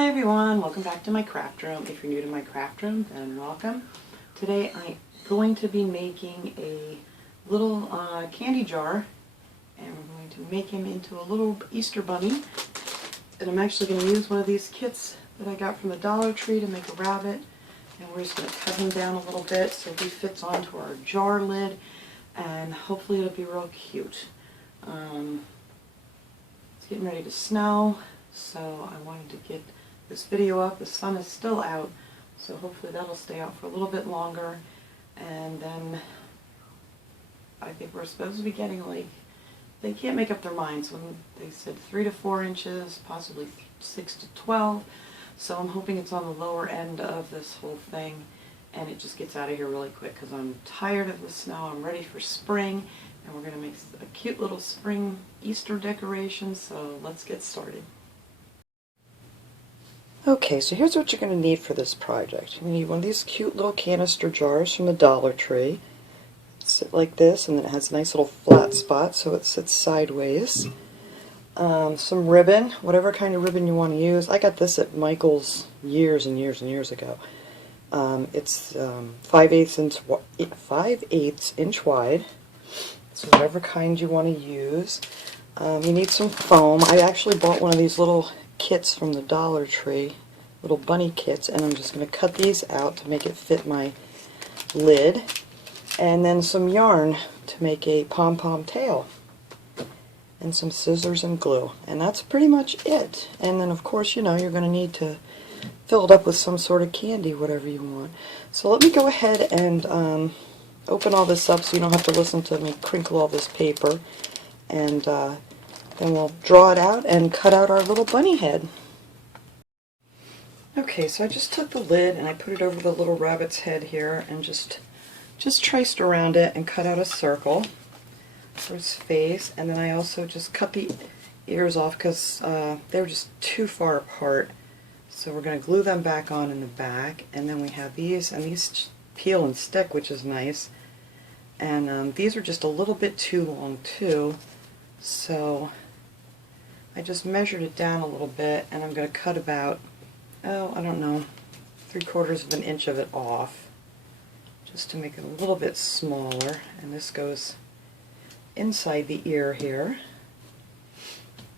Hi everyone, welcome back to my craft room. If you're new to my craft room, then welcome. Today I'm going to be making a little candy jar, and we're going to make him into a little Easter bunny. And I'm actually going to use one of these kits that I got from the Dollar Tree to make a rabbit. And we're just going to cut him down a little bit so he fits onto our jar lid, and hopefully it'll be real cute. It's getting ready to snow, so I wanted to get this video up. The sun is still out, so hopefully that'll stay out for a little bit longer. And then I think we're supposed to be getting, like, they can't make up their minds when they said 3 to 4 inches, possibly 6 to 12. So I'm hoping it's on the lower end of this whole thing, and it just gets out of here really quick because I'm tired of the snow. I'm ready for spring, and we're going to make a cute little spring Easter decoration, so let's get started. Okay, so here's what you're going to need for this project. You need one of these cute little canister jars from the Dollar Tree. Sit like this, and then it has a nice little flat spot so it sits sideways. Some ribbon, whatever kind of ribbon you want to use. I got this at Michael's years and years and years ago. It's 5/8 inch wide, so whatever kind you want to use. You need some foam. I actually bought one of these little kits from the Dollar Tree, little bunny kits, and I'm just going to cut these out to make it fit my lid. And then some yarn to make a pom-pom tail, and some scissors and glue, and that's pretty much it. And then of course, you know, you're going to need to fill it up with some sort of candy, whatever you want. So let me go ahead and open all this up so you don't have to listen to me crinkle all this paper, and then we'll draw it out and cut out our little bunny head. Okay, so I just took the lid and I put it over the little rabbit's head here and just traced around it and cut out a circle for his face. And then I also just cut the ears off because they were just too far apart. So we're going to glue them back on in the back. And then we have these, and these peel and stick, which is nice. And these are just a little bit too long too. So I just measured it down a little bit, and I'm going to cut about, oh, I don't know, 3/4 of an inch of it off, just to make it a little bit smaller. And this goes inside the ear here.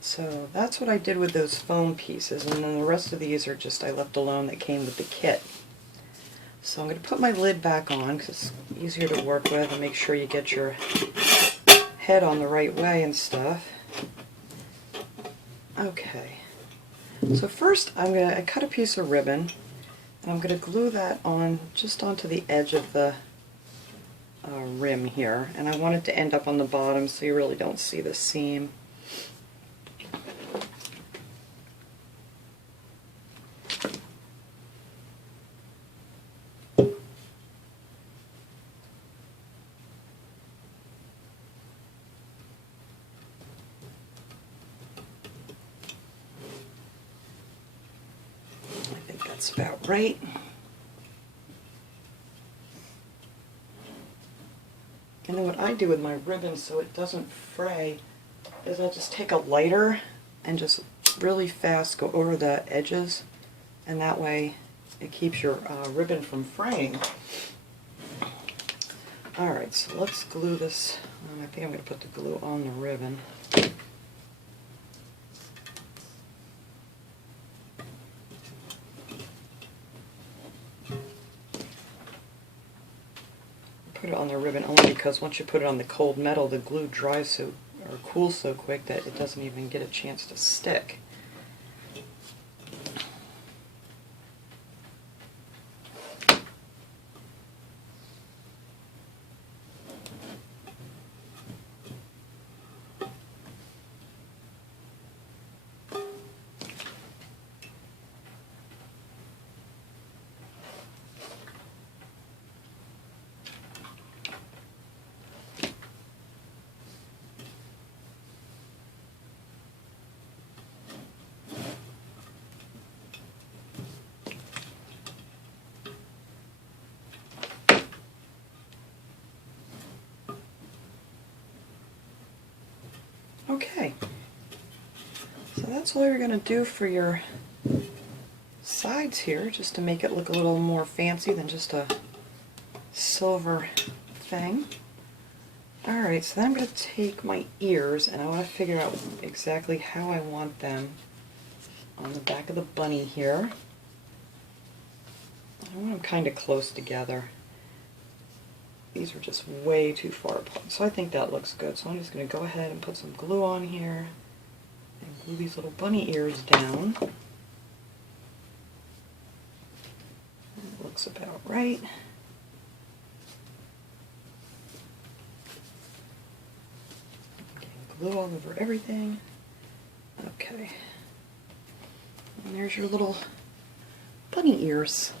So that's what I did with those foam pieces, and then the rest of these are just I left alone that came with the kit. So I'm going to put my lid back on because it's easier to work with, and make sure you get your head on the right way and stuff. Okay, so first I cut a piece of ribbon, and I'm going to glue that on just onto the edge of the rim here, and I want it to end up on the bottom so you really don't see the seam. That's about right. And then what I do with my ribbon so it doesn't fray is I'll just take a lighter and just really fast go over the edges, and that way it keeps your ribbon from fraying. Alright, so let's glue this. I think I'm going to put the glue on the ribbon. Put it on the ribbon only because once you put it on the cold metal, the glue dries so, or cools so quick that it doesn't even get a chance to stick. Okay, so that's all you're going to do for your sides here just to make it look a little more fancy than just a silver thing. Alright, so then I'm going to take my ears and I want to figure out exactly how I want them on the back of the bunny here. I want them kind of close together. These are just way too far apart, so I think that looks good. So I'm just going to go ahead and put some glue on here and glue these little bunny ears down. That looks about right. Glue all over everything. Okay. And there's your little bunny ears.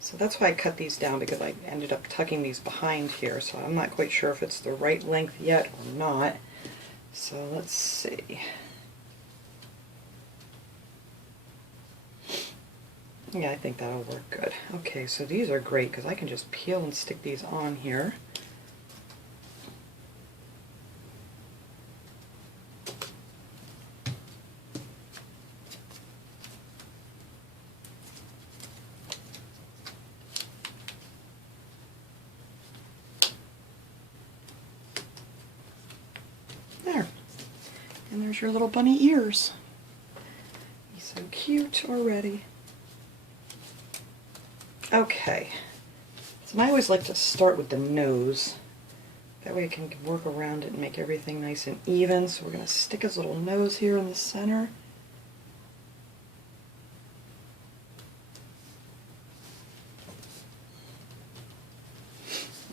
So that's why I cut these down, because I ended up tucking these behind here, so I'm not quite sure if it's the right length yet or not. So let's see. Yeah, I think that'll work good. Okay, so these are great because I can just peel and stick these on here. There. And there's your little bunny ears. He's so cute already. Okay. So I always like to start with the nose. That way I can work around it and make everything nice and even. So we're going to stick his little nose here in the center.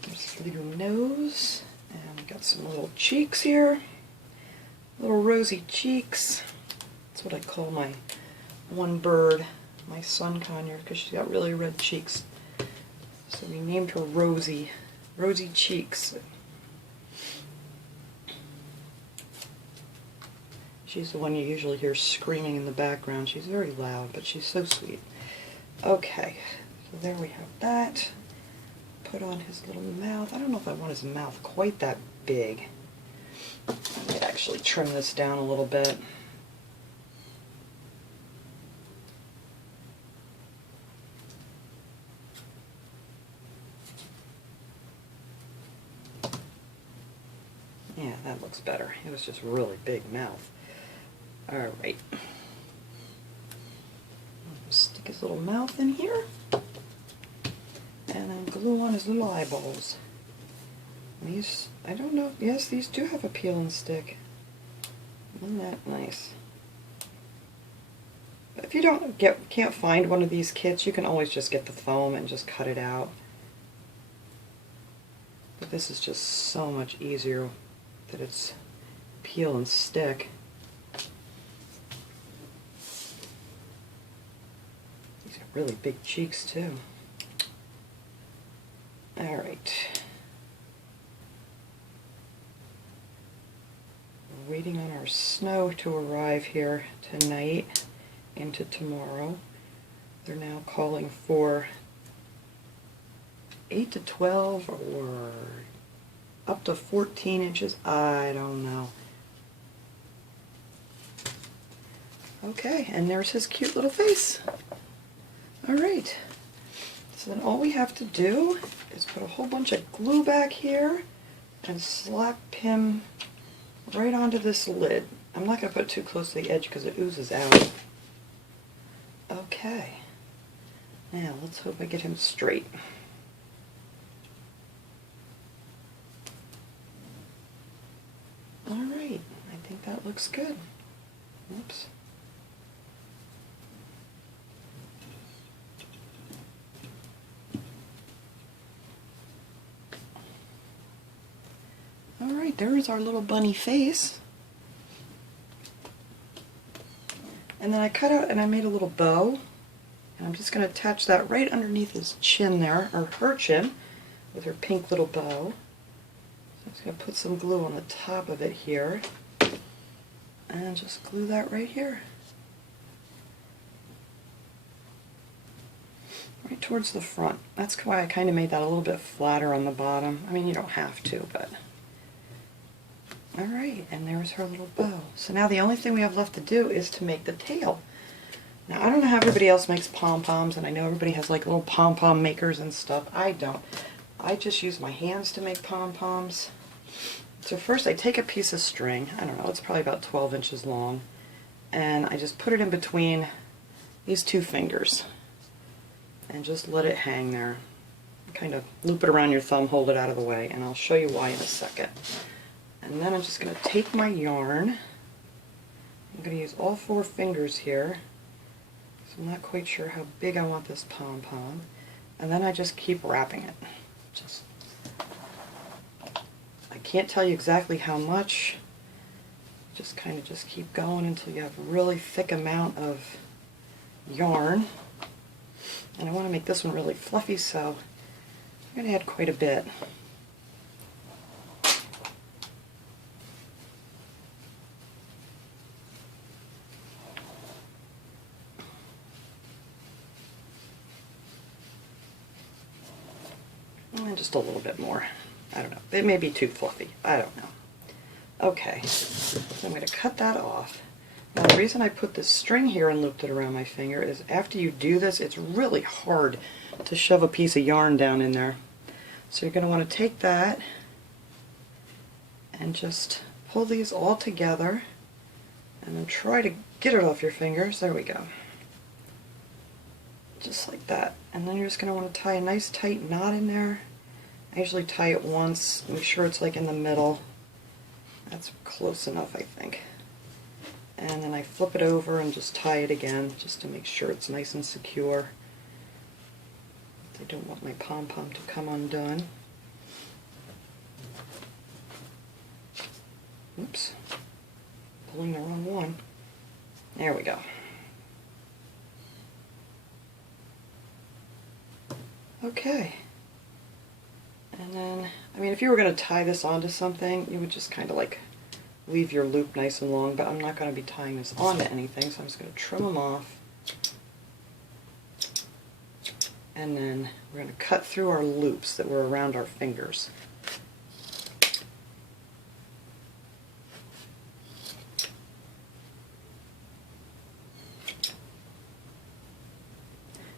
Just for your nose. And we got some little cheeks here. Little rosy cheeks. That's what I call my one bird, my sun conure, because she's got really red cheeks. So we named her Rosie. Rosy cheeks. She's the one you usually hear screaming in the background. She's very loud, but she's so sweet. Okay, so there we have that. Put on his little mouth. I don't know if I want his mouth quite that big. I might actually trim this down a little bit. Yeah, that looks better. It was just really big mouth. Alright. Stick his little mouth in here. And then glue on his little eyeballs. These, I don't know, yes, these do have a peel and stick. Isn't that nice? But if you can't find one of these kits, you can always just get the foam and just cut it out. But this is just so much easier that it's peel and stick. These got really big cheeks too. Alright. We're waiting on our snow to arrive here tonight into tomorrow. They're now calling for 8 to 12 or up to 14 inches. I don't know. Okay, and there's his cute little face. Alright. So then all we have to do is put a whole bunch of glue back here and slap him right onto this lid. I'm not going to put it too close to the edge because it oozes out. Okay. Now let's hope I get him straight. Alright, I think that looks good. Oops. Alright, there is our little bunny face. And then I cut out and I made a little bow. And I'm just going to attach that right underneath his chin there, or her chin, with her pink little bow. So I'm just going to put some glue on the top of it here. And just glue that right here. Right towards the front. That's why I kind of made that a little bit flatter on the bottom. I mean, you don't have to, but... Alright, and there's her little bow. So now the only thing we have left to do is to make the tail. Now, I don't know how everybody else makes pom-poms, and I know everybody has like little pom-pom makers and stuff. I don't. I just use my hands to make pom-poms. So first I take a piece of string, I don't know, it's probably about 12 inches long, and I just put it in between these two fingers and just let it hang there. Kind of loop it around your thumb, hold it out of the way, and I'll show you why in a second. And then I'm just going to take my yarn. I'm going to use all 4 fingers here. So I'm not quite sure how big I want this pom-pom. And then I just keep wrapping it. I can't tell you exactly how much. Just kind of just keep going until you have a really thick amount of yarn. And I want to make this one really fluffy, so I'm going to add quite a bit. And just a little bit more. I don't know. It may be too fluffy. I don't know. Okay, so I'm going to cut that off. Now the reason I put this string here and looped it around my finger is after you do this, it's really hard to shove a piece of yarn down in there. So you're going to want to take that and just pull these all together and then try to get it off your fingers. There we go. Just like that. And then you're just going to want to tie a nice tight knot in there. I usually tie it once, make sure it's like in the middle. That's close enough, I think. And then I flip it over and just tie it again, just to make sure it's nice and secure. I don't want my pom-pom to come undone. Oops, pulling the wrong one. There we go. Okay. And then, I mean, if you were going to tie this onto something, you would just kind of like leave your loop nice and long, but I'm not going to be tying this onto anything, so I'm just going to trim them off. And then we're going to cut through our loops that were around our fingers.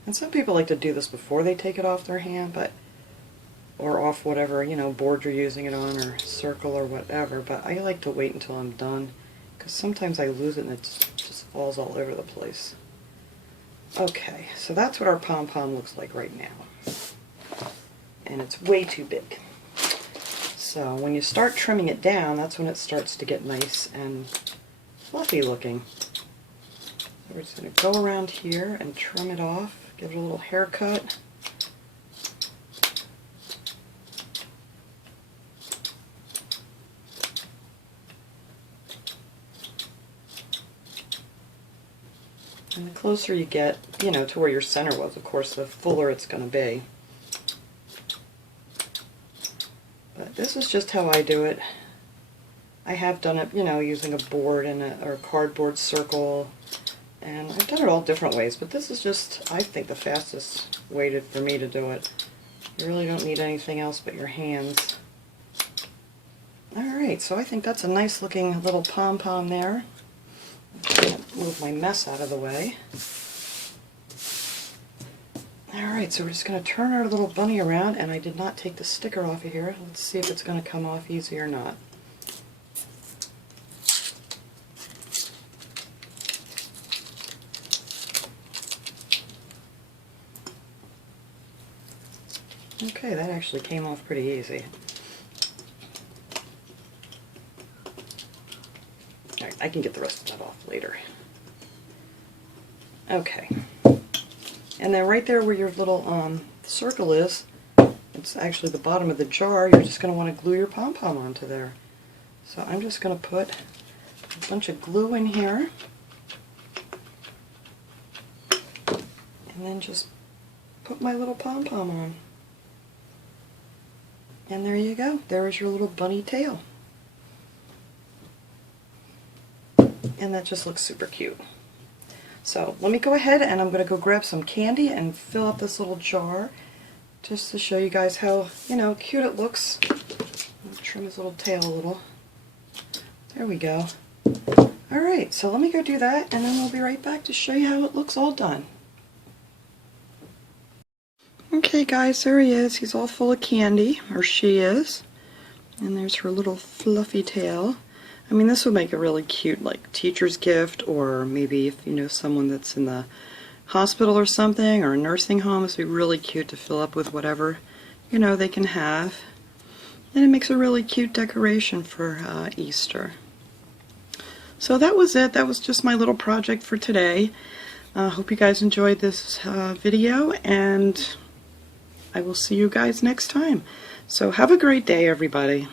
And some people like to do this before they take it off their hand, but or off whatever, you know, board you're using it on, or circle or whatever, but I like to wait until I'm done, because sometimes I lose it and it just falls all over the place. Okay, so that's what our pom-pom looks like right now. And it's way too big. So when you start trimming it down, that's when it starts to get nice and fluffy looking. So we're just going to go around here and trim it off, give it a little haircut. And the closer you get, you know, to where your center was, of course, the fuller it's going to be. But this is just how I do it. I have done it, you know, using a board and or a cardboard circle, and I've done it all different ways, but this is just, I think, the fastest way for me to do it. You really don't need anything else but your hands. Alright, so I think that's a nice looking little pom-pom there. I'm going to move my mess out of the way. Alright, so we're just going to turn our little bunny around, and I did not take the sticker off of here. Let's see if it's going to come off easy or not. Okay, that actually came off pretty easy. Alright, I can get the rest of that off later. Okay. And then right there where your little circle is, it's actually the bottom of the jar, you're just going to want to glue your pom-pom onto there. So I'm just going to put a bunch of glue in here, and then just put my little pom-pom on. And there you go. There is your little bunny tail. And that just looks super cute. So let me go ahead and I'm going to go grab some candy and fill up this little jar just to show you guys how, you know, cute it looks. I'll trim his little tail a little. There we go. Alright, so let me go do that, and then we'll be right back to show you how it looks all done. Okay guys, there he is. He's all full of candy, or she is. And there's her little fluffy tail. I mean, this would make a really cute, like, teacher's gift, or maybe if you know someone that's in the hospital or something, or a nursing home, this would be really cute to fill up with whatever, you know, they can have. And it makes a really cute decoration for Easter. So that was it. That was just my little project for today. Hope you guys enjoyed this video, and I will see you guys next time. So have a great day, everybody.